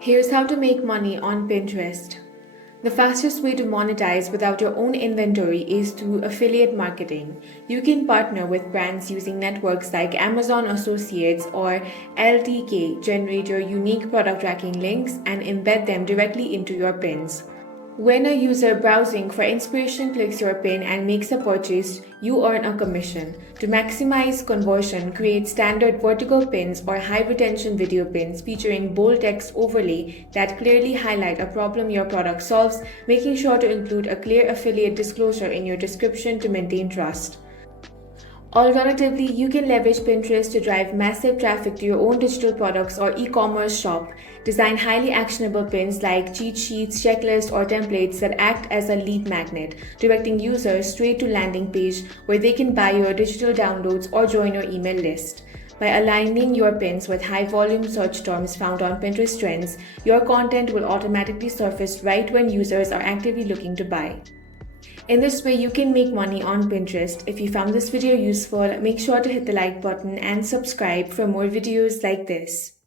Here's how to make money on Pinterest. The fastest way to monetize without your own inventory is through affiliate marketing. You can partner with brands using networks like Amazon Associates or LTK, generate your unique product tracking links, and embed them directly into your pins. When a user browsing for inspiration clicks your pin and makes a purchase, you earn a commission. To maximize conversion, create standard vertical pins or high retention video pins featuring bold text overlay that clearly highlight a problem your product solves, making sure to include a clear affiliate disclosure in your description to maintain trust. Alternatively, you can leverage Pinterest to drive massive traffic to your own digital products or e-commerce shop. Design highly actionable pins like cheat sheets, checklists, or templates that act as a lead magnet, directing users straight to landing page where they can buy your digital downloads or join your email list. By aligning your pins with high-volume search terms found on Pinterest trends, your content will automatically surface right when users are actively looking to buy. In this way, you can make money on Pinterest. If you found this video useful, make sure to hit the like button and subscribe for more videos like this.